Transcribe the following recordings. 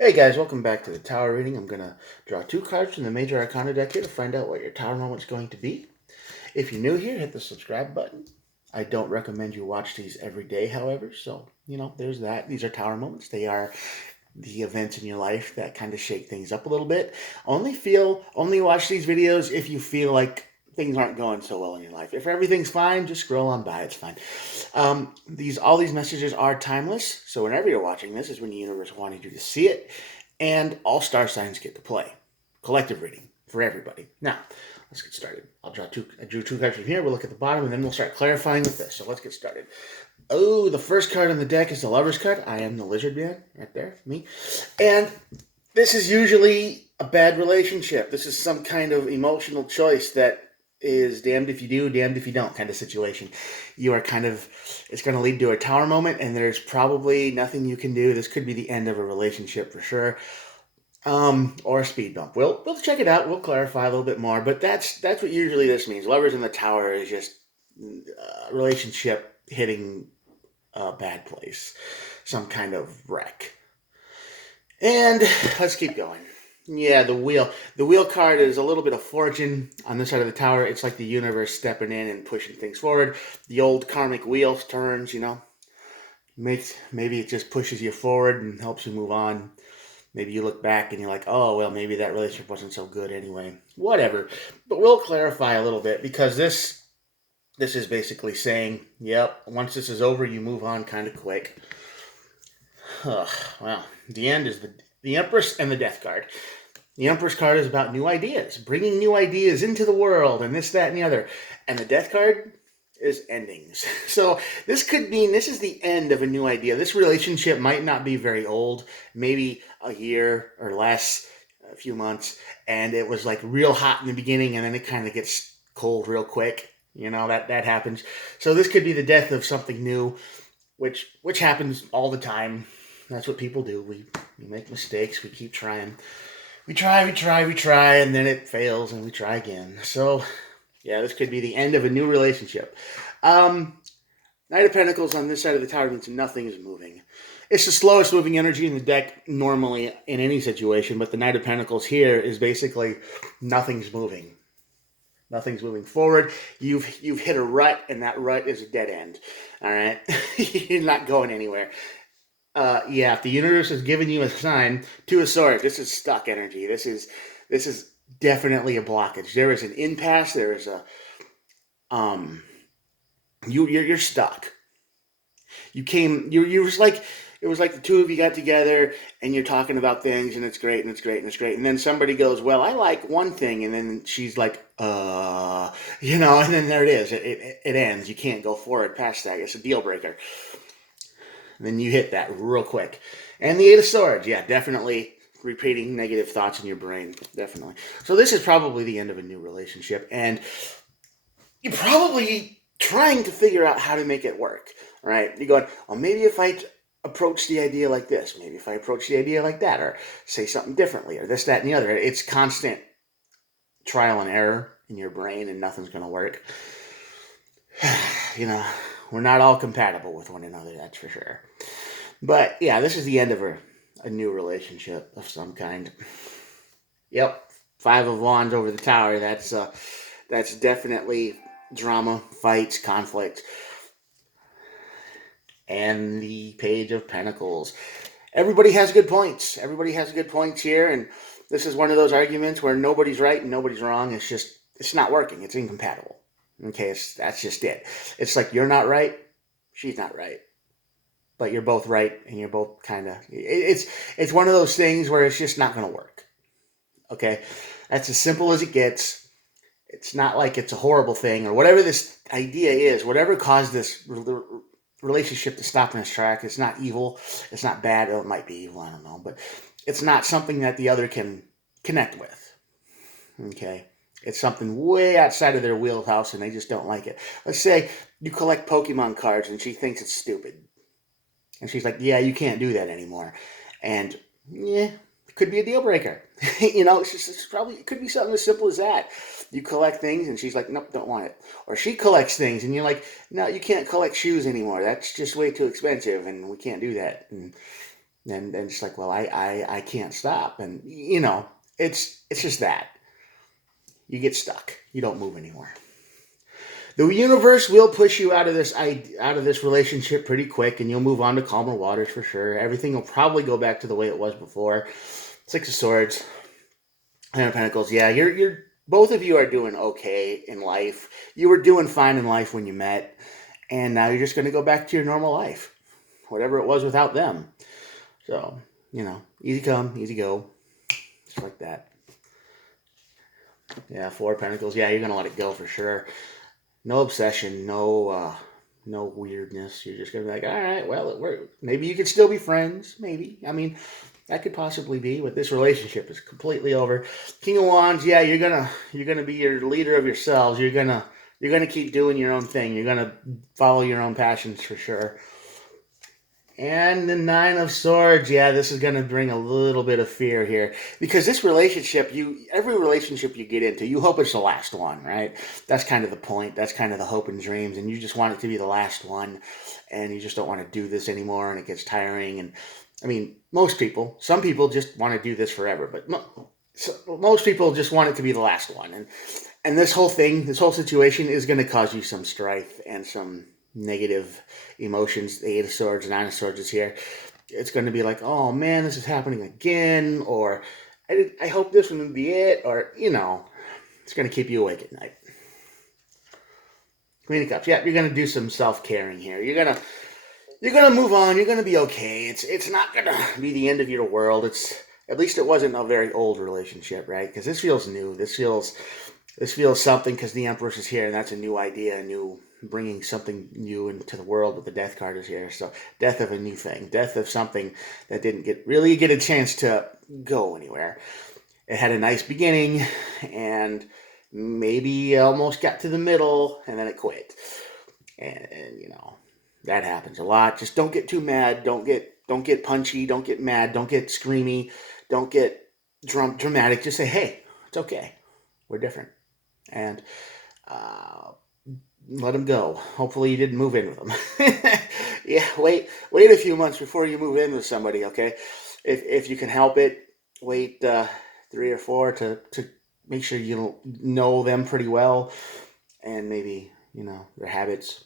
Hey guys, welcome back to the Tower reading. I'm going to draw two cards from the Major Arcana deck here to find out what your Tower moment's going to be. If you're new here, hit the subscribe button. I don't recommend you watch these every day, however, so, there's that. These are Tower moments. They are the events in your life that kind of shake things up a little bit. Only watch these videos if you feel like things aren't going so well in your life. If everything's fine, just scroll on by. It's fine. All these messages are timeless, so whenever you're watching this is when the universe wanted you to see it, and all star signs get to play. Collective reading for everybody. Now, let's get started. I drew two cards from here. We'll look at the bottom, and then we'll start clarifying with this. So let's get started. Oh, the first card on the deck is the Lover's card. I am the lizard man, right there, me. And this is usually a bad relationship. This is some kind of emotional choice that is damned if you do, damned if you don't kind of situation. It's going to lead to a tower moment, and there's probably nothing you can do. This could be the end of a relationship for sure, or a speed bump. We'll check it out. We'll clarify a little bit more, but that's what usually this means. Lovers in the tower is just a relationship hitting a bad place, some kind of wreck. And let's keep going. Yeah, the wheel. The wheel card is a little bit of fortune on this side of the tower. It's like the universe stepping in and pushing things forward. The old karmic wheel turns, maybe it just pushes you forward and helps you move on. Maybe you look back and you're like, oh, well, maybe that relationship wasn't so good anyway. Whatever. But we'll clarify a little bit because this is basically saying, yep, once this is over, you move on kind of quick. Well, the end is the Empress and the Death card. The Empress card is about new ideas, bringing new ideas into the world, and this, that, and the other. And the Death card is endings. So this could mean this is the end of a new idea. This relationship might not be very old, maybe a year or less, a few months, and it was like real hot in the beginning, and then it kind of gets cold real quick. That happens. So this could be the death of something new, which happens all the time. That's what people do. We make mistakes. We keep trying. We try, and then it fails, and we try again. So, yeah, this could be the end of a new relationship. Knight of Pentacles on this side of the tower means nothing is moving. It's the slowest moving energy in the deck normally in any situation, but the Knight of Pentacles here is basically nothing's moving. Nothing's moving forward. You've hit a rut, and that rut is a dead end. All right, you're not going anywhere. If the universe has given you a sign, Two of Swords, this is stuck energy. This is definitely a blockage. There is an impasse. There is a you're stuck. You was like it was like the two of you got together and you're talking about things and it's great and it's great and it's great, and then somebody goes, well, I like one thing, and then she's like, and then there it is. It ends. You can't go forward past that. It's a deal breaker. Then you hit that real quick. And the Eight of Swords, yeah, definitely repeating negative thoughts in your brain, definitely. So this is probably the end of a new relationship, and you're probably trying to figure out how to make it work, right? You're going, well, maybe if I approach the idea like this, maybe if I approach the idea like that, or say something differently, or this, that, and the other. It's constant trial and error in your brain, and nothing's going to work. We're not all compatible with one another, that's for sure. But yeah, this is the end of a new relationship of some kind. Yep, Five of Wands over the tower. That's definitely drama, fights, conflict. And the Page of Pentacles. Everybody has good points. Everybody has good points here, and this is one of those arguments where nobody's right and nobody's wrong. It's not working. It's incompatible. Okay, that's just it. It's like you're not right, she's not right, but you're both right, and you're both kind of. It's one of those things where it's just not going to work. Okay, that's as simple as it gets. It's not like it's a horrible thing or whatever this idea is. Whatever caused this relationship to stop in its track, it's not evil. It's not bad. It might be evil. I don't know, but it's not something that the other can connect with. Okay. It's something way outside of their wheelhouse, and they just don't like it. Let's say you collect Pokemon cards, and she thinks it's stupid. And she's like, yeah, you can't do that anymore. And, yeah, it could be a deal breaker. It could be something as simple as that. You collect things, and she's like, nope, don't want it. Or she collects things, and you're like, no, you can't collect shoes anymore. That's just way too expensive, and we can't do that. And And it's like, well, I can't stop. And, it's just that. You get stuck. You don't move anymore. The universe will push you out of this relationship pretty quick, and you'll move on to calmer waters for sure. Everything will probably go back to the way it was before. Six of Swords, Ten of Pentacles. Yeah, you're both of you are doing okay in life. You were doing fine in life when you met, and now you're just going to go back to your normal life, whatever it was without them. So, easy come, easy go, just like that. Yeah, Four of Pentacles. Yeah, you're going to let it go for sure. No obsession, no weirdness. You're just gonna be like, all right, well, maybe you could still be friends. Maybe. I mean, that could possibly be, but this relationship is completely over. King of Wands. Yeah, you're gonna be your leader of yourselves. You're gonna keep doing your own thing. You're gonna follow your own passions for sure. And the Nine of Swords, yeah, this is going to bring a little bit of fear here. Because this relationship, every relationship you get into, you hope it's the last one, right? That's kind of the point. That's kind of the hope and dreams. And you just want it to be the last one. And you just don't want to do this anymore. And it gets tiring. And, I mean, some people just want to do this forever. But most people just want it to be the last one. And this whole situation is going to cause you some strife and some negative emotions. The Eight of Swords, Nine of Swords is here. It's going to be like, oh man, this is happening again, or I hope this one would be it, or it's going to keep you awake at night. Queen of Cups. Yeah, you're going to do some self-caring here. You're gonna move on. You're going to be okay. It's not going to be the end of your world. At least it wasn't a very old relationship, right? Because this feels new. This feels something because the Empress is here, and that's a new idea, bringing something new into the world. With the Death card is here, so death of a new thing, death of something that didn't really get a chance to go anywhere. It had a nice beginning, and maybe almost got to the middle, and then it quit. And that happens a lot. Just don't get too mad. Don't get punchy. Don't get mad. Don't get screamy. Don't get dramatic. Just say, hey, it's okay. We're different. And let them go. Hopefully you didn't move in with them. Yeah, wait a few months before you move in with somebody, okay? If you can help it, wait 3 or 4 to make sure you know them pretty well, and maybe their habits.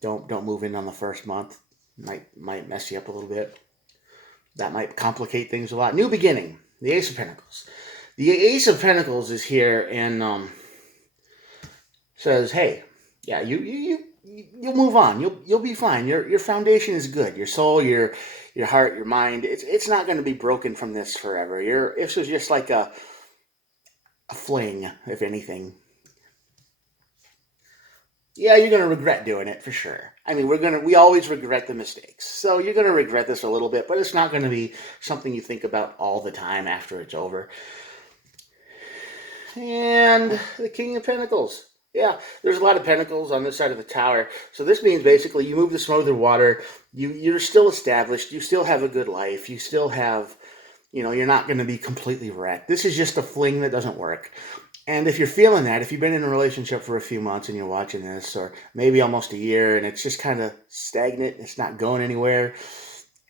Don't move in on the first month. Might mess you up a little bit. That might complicate things a lot. New beginning. The Ace of Pentacles. The Ace of Pentacles is here and says, hey, yeah, you'll move on. You'll be fine. Your foundation is good. Your soul, your heart, your mind. It's not going to be broken from this forever. This was just like a fling, if anything. Yeah, you're going to regret doing it for sure. I mean, we always regret the mistakes. So you're going to regret this a little bit, but it's not going to be something you think about all the time after it's over. And the King of Pentacles. Yeah, there's a lot of pentacles on this side of the tower. So this means basically you move to smoother water. You're still established. You still have a good life. You still have, you're not going to be completely wrecked. This is just a fling that doesn't work. And if you're feeling that, if you've been in a relationship for a few months and you're watching this, or maybe almost a year, and it's just kind of stagnant, it's not going anywhere,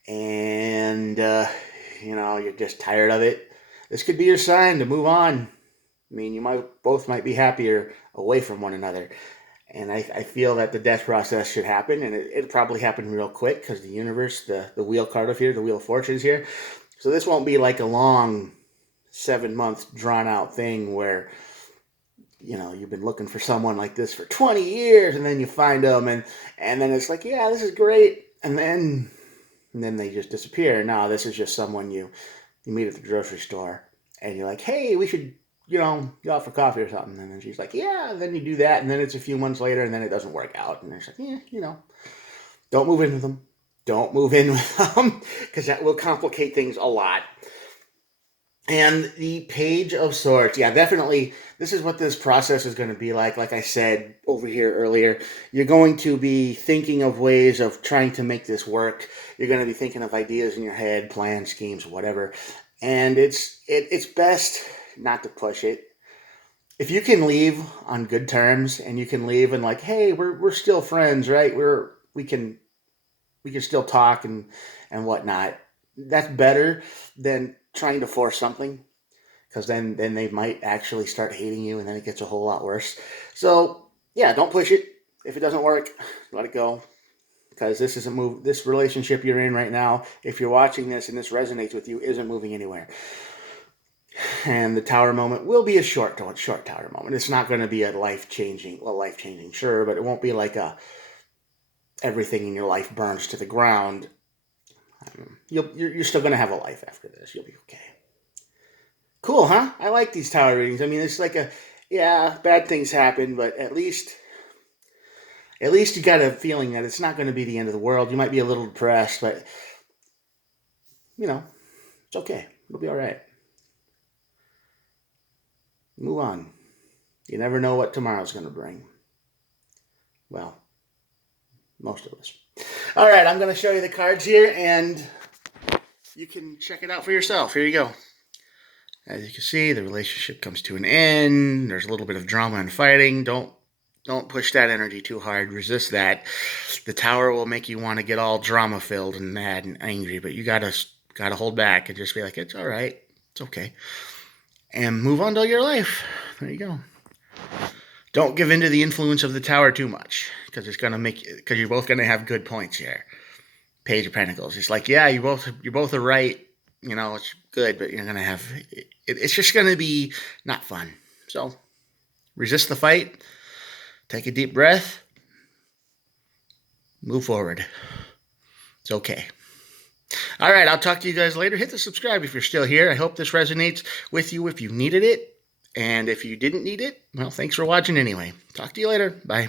and, you're just tired of it, this could be your sign to move on. I mean, you both might be happier away from one another. And I feel that the death process should happen, and it'll probably happen real quick because the universe, the wheel card of here, the Wheel of Fortune's here. So this won't be like a long 7-month drawn out thing where, you've been looking for someone like this for 20 years and then you find them and then it's like, yeah, this is great. And then they just disappear. No, this is just someone you meet at the grocery store and you're like, hey, we should, go out for coffee or something. And then she's like, yeah, and then you do that. And then it's a few months later and then it doesn't work out. And it's like, yeah, don't move in with them. Don't move in with them because that will complicate things a lot. And the Page of Swords. Yeah, definitely. This is what this process is going to be like. Like I said over here earlier, you're going to be thinking of ways of trying to make this work. You're going to be thinking of ideas in your head, plans, schemes, whatever. And it's best not to push it. If you can leave on good terms and you can leave and like, hey, we're still friends, right? We can still talk and whatnot. That's better than trying to force something, because then they might actually start hating you, and then it gets a whole lot worse. So yeah, don't push it. If it doesn't work, let it go. Because this isn't move. This relationship you're in right now, if you're watching this and this resonates with you, isn't moving anywhere. And the tower moment will be a short tower moment. It's not going to be a life changing, sure, but it won't be like a everything in your life burns to the ground. You're still going to have a life after this. You'll be okay. Cool, huh? I like these tower readings. I mean, it's like yeah, bad things happen, but at least you got a feeling that it's not going to be the end of the world. You might be a little depressed, but you know, it's okay. It'll be all right. Move on. You never know what tomorrow's going to bring. Well, most of us. All right, I'm going to show you the cards here, and you can check it out for yourself. Here you go. As you can see, the relationship comes to an end. There's a little bit of drama and fighting. Don't push that energy too hard. Resist that. The tower will make you want to get all drama filled and mad and angry, but you gotta hold back and just be like, it's all right, it's okay, and move on to your life. There you go. Don't give in to the influence of the tower too much, because you're both gonna have good points here. Page of Pentacles. It's like, yeah, you both are right. You know, it's good, but you're gonna have it's just gonna be not fun. So resist the fight. Take a deep breath. Move forward. It's okay. All right, I'll talk to you guys later. Hit the subscribe if you're still here. I hope this resonates with you if you needed it. And if you didn't need it, well, thanks for watching anyway. Talk to you later. Bye.